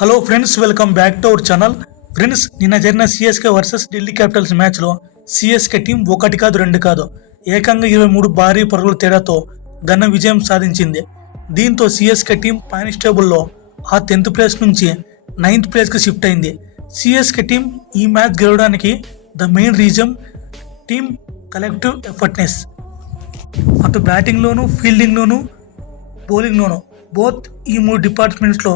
Hello friends, welcome back to our channel. Friends, నిన్న జరిగిన CSK versus Delhi Capitals మ్యాచ్లో CSK team ఒకటి కాదు రెండు కాదు ఏకంగా 23 భారీ పరుగుల తేడాతో ఘన విజయం సాధించింది. దీంతో సిఎస్కే టీం పాయింట్స్ టేబుల్లో ఆ 10th ప్లేస్ నుంచి 9th ప్లేస్కి షిఫ్ట్ అయింది. సిఎస్కే టీం ఈ మ్యాచ్ గెలవడానికి the main reason team collective ఎఫర్ట్నెస్. అటు బ్యాటింగ్లోను, ఫీల్డింగ్లోను, బౌలింగ్లోను బోత్ ఈ 3 డిపార్ట్మెంట్స్లో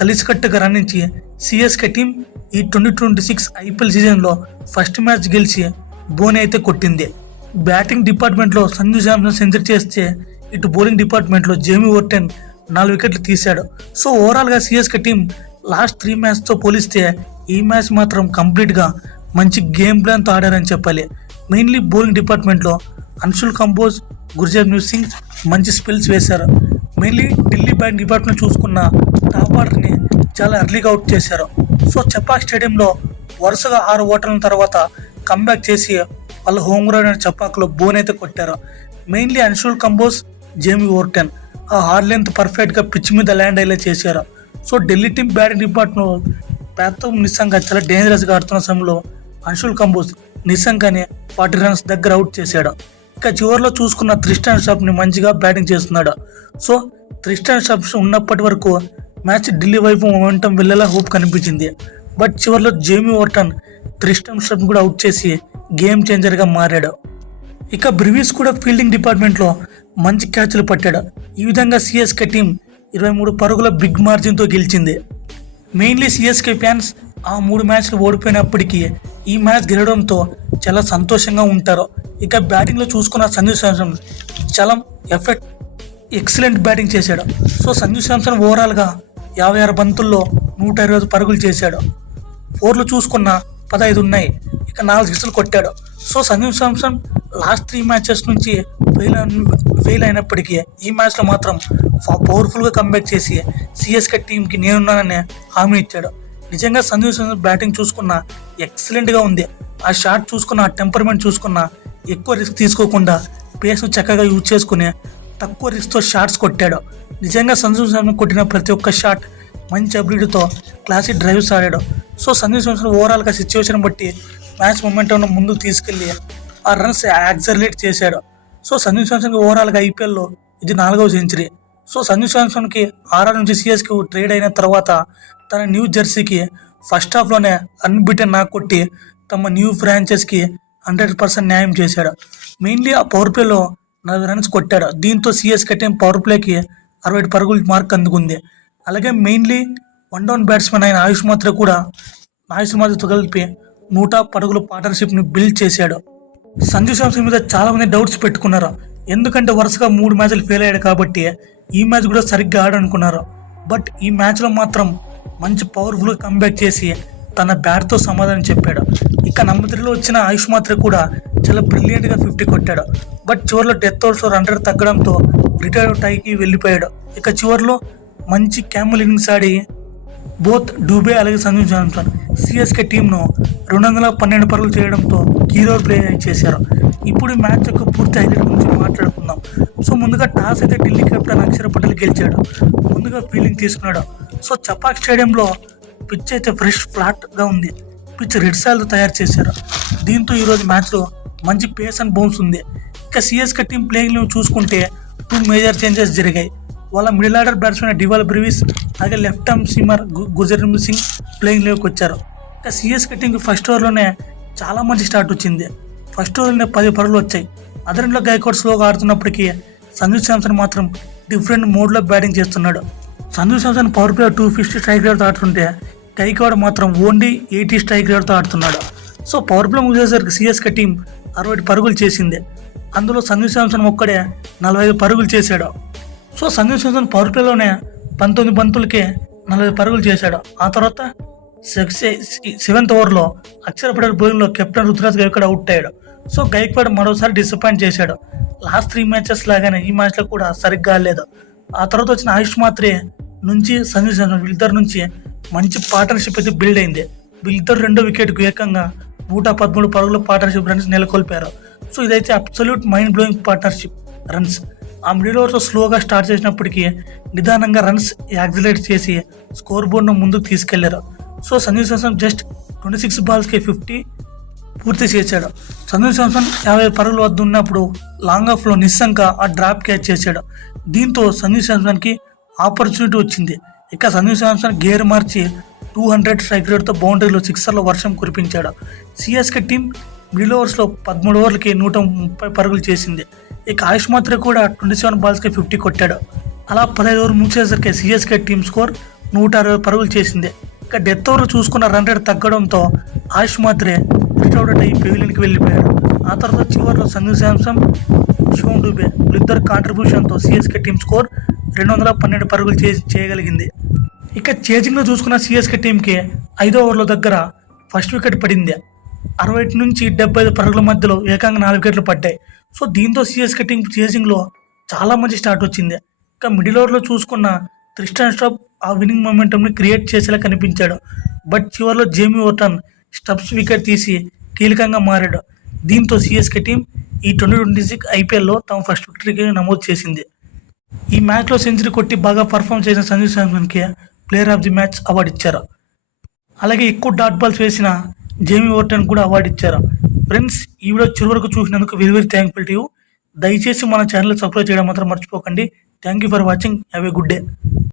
కలిసికట్టుగా రాణించి సిఎస్కే టీం ఈ 2026 ఐపీఎల్ సీజన్లో ఫస్ట్ మ్యాచ్ గెలిచి బోని అయితే కొట్టింది. బ్యాటింగ్ డిపార్ట్మెంట్లో సంజు శాంసన్ సెంచరీ చేస్తే ఇటు బౌలింగ్ డిపార్ట్మెంట్లో జేమీ ఓర్టన్ 4 వికెట్లు తీశాడు. సో ఓవరాల్గా సిఎస్కే టీం లాస్ట్ 3 మ్యాచ్తో పోలిస్తే ఈ మ్యాచ్ మాత్రం కంప్లీట్గా మంచి గేమ్ ప్లాన్తో ఆడారని చెప్పాలి. మెయిన్లీ బౌలింగ్ డిపార్ట్మెంట్లో అన్షుల్ కంబోజ్, గుర్జప్రీత్ సింగ్ మంచి స్పెల్స్ వేశారు. మెయిన్లీ ఢిల్లీ బ్యాటింగ్ డిపార్ట్మెంట్ చూసుకున్న టాప్ ఆర్డర్ని చాలా ఎర్లీగా అవుట్ చేశారు. సో చపాక్ స్టేడియంలో వరుసగా 6 ఓవర్ల తర్వాత కంబ్యాక్ చేసి వాళ్ళ హోమ్ గ్రౌండ్ అనే చపాక్లో బోన్ అయితే కొట్టారు. Mainly Anshul Kamboj, Jamie Overton ఆ హార్డ్ లెంత్ పర్ఫెక్ట్గా పిచ్ మీద ల్యాండ్ అయ్యేలా చేశారు. So Delhi team batting department Pathum Nissanka చాలా డేంజరస్గా ఆడుతున్న సమయంలో అన్షుల్ కంబోజ్ నిస్సంగానే 40 రన్స్ దగ్గర అవుట్ చేశాడు. ఇక చివరిలో చూసుకున్న త్రిస్టన్ షాప్ని మంచిగా బ్యాటింగ్ చేస్తున్నాడు. సో త్రిస్టన్ షాప్స్ ఉన్నప్పటి వరకు మ్యాచ్ ఢిల్లీ వైపు మొమెంటం వెళ్ళేలా హోప్ కనిపించింది. బట్ చివరిలో జేమీ ఓర్టన్ త్రిస్టన్ షాప్ కూడా అవుట్ చేసి గేమ్ చేంజర్గా మారాడు. ఇక బ్రివీస్ కూడా ఫీల్డింగ్ డిపార్ట్మెంట్లో మంచి క్యాచ్లు పట్టాడు. ఈ విధంగా సిఎస్కే టీం 23 పరుగుల బిగ్ మార్జిన్తో గెలిచింది. మెయిన్లీ సిఎస్కే ఫ్యాన్స్ ఆ 3 మ్యాచ్లు ఓడిపోయినప్పటికీ ఈ మ్యాచ్ గెలవడంతో చాలా సంతోషంగా ఉంటారు. ఇక బ్యాటింగ్లో చూసుకున్న సంజు శాంసన్ చాలా ఎక్సలెంట్ బ్యాటింగ్ చేశాడు. సో సంజు శాంసన్ ఓవరాల్గా 56 బంతుల్లో 125 పరుగులు చేశాడు. 4లు చూసుకున్న 15 ఉన్నాయి. ఇక 4 సిక్స్లు కొట్టాడు. So Sanju Samson last 3 matches నుంచి ఫెయిల్ అయినప్పటికీ ఈ మ్యాచ్లో మాత్రం పవర్ఫుల్గా కంబ్యాక్ చేసి సిఎస్కే టీంకి నేనున్నానని హామీ ఇచ్చాడు. నిజంగా సంజు శాంసన్ బ్యాటింగ్ చూసుకున్న ఎక్సలెంట్గా ఉంది. ఆ షాట్ చూసుకున్న, ఆ టెంపర్మెంట్ చూసుకున్న, ఎక్కువ రిస్క్ తీసుకోకుండా పేస్ను చక్కగా యూజ్ చేసుకుని తక్కువ రిస్క్తో షాట్స్ కొట్టాడు. నిజంగా సంజు శాంసన్ కొట్టిన ప్రతి ఒక్క షాట్ మంచి అబిలిటీతో క్లాసిక్ డ్రైవ్స్ ఆడాడు. సో సంజు శాంసన్ ఓవరాల్గా సిచ్యువేషన్ బట్టి మ్యాచ్ మొమెంటంను ముందుకు తీసుకెళ్లి ఆ రన్స్ యాక్సలరేట్ చేశాడు. సో సంజు శాంసన్కి ఓవరాల్గా ఐపీఎల్లో ఇది 4వ సెంచరీ. సో సంజు శాంసన్కి ఆర్ఆర్ నుంచి సిఎస్కే ట్రేడ్ అయిన తర్వాత తన న్యూ జెర్సీకి ఫస్ట్ హాఫ్లోనే అన్బీటెన్ నాక్ కొట్టి తమ న్యూ ఫ్రాంచైజ్కి 100% న్యాయం చేశాడు. మెయిన్లీ ఆ పవర్ ప్లేలో 40 రన్స్ కొట్టాడు. దీంతో సిఎస్కే టీం పవర్ ప్లేకి 60 పరుగుల మార్క్ అందుకుంది. అలాగే మెయిన్లీ 1 డౌన్ బ్యాట్స్మెన్ అయిన ఆయుష్ మాత్రతో కలిపి 100 పరుగుల పార్ట్నర్షిప్ని బిల్డ్ చేశాడు. సంజు శాంసన్ మీద చాలా మంది డౌట్స్ పెట్టుకున్నారు. ఎందుకంటే వరుసగా 3 మ్యాచ్లు ఫెయిల్ అయ్యాడు కాబట్టి ఈ మ్యాచ్ కూడా సరిగ్గా ఆడనుకున్నారు. బట్ ఈ మ్యాచ్లో మాత్రం మంచి పవర్ఫుల్గా కంబ్యాక్ చేసి తన బ్యాట్తో సమాధానం చెప్పాడు. ఇక నంబర్ 3లో వచ్చిన ఆయుష్ మాత్ర కూడా చాలా బ్రిలియంట్గా 50 కొట్టాడు. బట్ చివరిలో డెత్ ఓవర్స్లో 100 తగ్గడంతో రిటైర్ టైకి వెళ్ళిపోయాడు. ఇక చివరిలో మంచి క్యామెల్ ఇన్నింగ్స్ ఆడి బోత్ డూబే అలాగే సంజు శాంసన్ సిఎస్కే టీంను 212 పరుగులు చేయడంతో కీ రోల్ ప్లే చేశారు. ఇప్పుడు ఈ మ్యాచ్ యొక్క పూర్తి హైలైట్ గురించి మాట్లాడుకుందాం. సో ముందుగా టాస్ అయితే ఢిల్లీ కెప్టెన్ అక్షర్ పటేల్ గెలిచాడు. ముందుగా ఫీల్డింగ్ తీసుకున్నాడు. సో చపాక్ స్టేడియంలో పిచ్ అయితే ఫ్లాట్గా ఉంది. పిచ్ రెడ్ సాయిల్తో తయారు చేశారు. దీంతో ఈరోజు మ్యాచ్లో మంచి పేస్ అండ్ బౌన్స్ ఉంది. ఇక సిఎస్కే టీం ప్లేయింగ్లో చూసుకుంటే 2 మేజర్ చేంజెస్ జరిగాయి. వాళ్ళ మిడిల్ ఆర్డర్ బ్యాట్స్మెన్ డివాల్ బ్రివీస్ అలాగే లెఫ్ట్ ఆర్మ్ సీమర్ గుర్జప్రీత్ సింగ్ ప్లేయింగ్లోకి వచ్చారు. ఇక సిఎస్కే టీంకి ఫస్ట్ ఓవర్లోనే చాలా మంచి స్టార్ట్ వచ్చింది. ఫస్ట్ ఓవర్లోనే 10 పరుగులు వచ్చాయి. అదనంలో గైక్వాడ్ స్లోగా ఆడుతున్నప్పటికీ సంజు శాంసన్ మాత్రం డిఫరెంట్ మోడ్లో బ్యాటింగ్ చేస్తున్నాడు. Sanju Samson power play 250 strike రేట్తో ఆడుతుంటే గైక్వాడ్ మాత్రం ఓన్లీ 80 స్ట్రైక్ రేట్తో ఆడుతున్నాడు. సో పవర్ ప్లే ముగిసేసరికి సిఎస్కే టీం 60 పరుగులు చేసింది. అందులో సంజు శాంసన్ ఒక్కడే 45 పరుగులు చేశాడు. సో సంజు శాంసన్ పవర్ ప్లేలోనే 19 బంతులకే 40 పరుగులు చేశాడు. ఆ తర్వాత 7th ఓవర్లో అక్షర్ పటేల్ బౌలింగ్లో కెప్టెన్ రుతురాజ్ గైక్వాడ్ అవుట్ అయ్యాడు. సో గైక్వాడ్ మరోసారి డిసప్పాయింట్ చేశాడు. లాస్ట్ 3 మ్యాచెస్ లాగానే ఈ మ్యాచ్లో కూడా సరిగ్గా ఆడలేదు. ఆ తర్వాత వచ్చిన ఆయుష్ మాత్రే నుంచి సంజు శాంసన్ వీళ్ళిద్దరి నుంచి మంచి పార్ట్నర్షిప్ అయితే బిల్డ్ అయింది. వీళ్ళిద్దరు 2వ వికెట్కు ఏకంగా 113 పరుగుల పార్ట్నర్షిప్ రన్స్ నెలకొల్పారు. సో ఇదైతే absolute mind blowing partnership runs. ఆ మిడిల్ ఓవర్స్లో స్లోగా స్టార్ట్ చేసినప్పటికీ నిదానంగా రన్స్ యాక్సిలేట్ చేసి స్కోర్ బోర్డ్ను ముందుకు తీసుకెళ్లారు. సో సంజు శాంసన్ జస్ట్ 26 బాల్స్కి 50 పూర్తి చేశాడు. సంజు శాంసన్ 50 పరుగుల వద్ద ఉన్నప్పుడు లాంగ్ ఆఫ్లో నిస్సంక ఆ డ్రాప్ క్యాచ్ చేశాడు. దీంతో సంజు శాంసన్కి ఆపర్చునిటీ వచ్చింది. ఇక సంజు శాంసన్ గేర్ మార్చి 200 స్ట్రైక్ రేట్తో బౌండరీలో సిక్సర్ల వర్షం కురిపించాడు. సిఎస్కే టీం మిడిల్ ఓవర్స్లో 13 ఓవర్లకి 130 పరుగులు చేసింది. ఇక ఆయుష్ మాత్రే కూడా 27 బాల్స్కి 50 కొట్టాడు. అలా 15 ఓవర్ ముగిసేసరికి సిఎస్కే టీం స్కోర్ 160 పరుగులు చేసింది. ఇక డెత్ ఓవర్లో చూసుకున్న రన్ రేట్ తగ్గడంతో ఆయుష్ మాత్రే రిటౌట్ అయ్యి పెవిలియన్కి వెళ్ళిపోయాడు. ఆ తర్వాత చివరిలో సంజు శాంసన్, శివం డూబే వీళ్ళిద్దరు కాంట్రిబ్యూషన్తో సిఎస్కే టీం స్కోర్ 212 పరుగులు చేయగలిగింది. ఇక చేజింగ్లో చూసుకున్న సిఎస్కే టీంకి 5వ ఓవర్లో దగ్గర ఫస్ట్ వికెట్ పడింది. 60 నుంచి 75 పరుగుల మధ్యలో ఏకంగా 4 వికెట్లు పడ్డాయి. సో దీంతో సిఎస్కే టీం చేజింగ్లో చాలా మంచి స్టార్ట్ వచ్చింది. ఇక మిడిల్ ఓవర్లో చూసుకున్న ట్రిస్టన్ స్టబ్ ఆ విన్నింగ్ మొమెంటంని క్రియేట్ చేసేలా కనిపించాడు. బట్ చివరిలో జేమీ ఓర్టన్ స్టబ్స్ వికెట్ తీసి కీలకంగా మారాడు. దీంతో సిఎస్కే టీం ఈ 2026 ఐపీఎల్లో తమ ఫస్ట్ విక్టరీకి నమోదు చేసింది. ఈ మ్యాచ్లో సెంచరీ కొట్టి బాగా పర్ఫామ్ చేసిన సంజు శాంసన్కి player of the match award ఇచ్చారు. అలాగే ఎక్కువ డాట్ బాల్స్ వేసిన జేమీ ఓర్టన్ కూడా అవార్డు ఇచ్చారు. ఫ్రెండ్స్, ఈ వీడియో చివరి వరకు చూసినందుకు very very thankful to you. దయచేసి మన ఛానల్ సబ్స్క్రైబ్ చేయడం మాత్రం మర్చిపోకండి. Thank you for watching. Have a good day.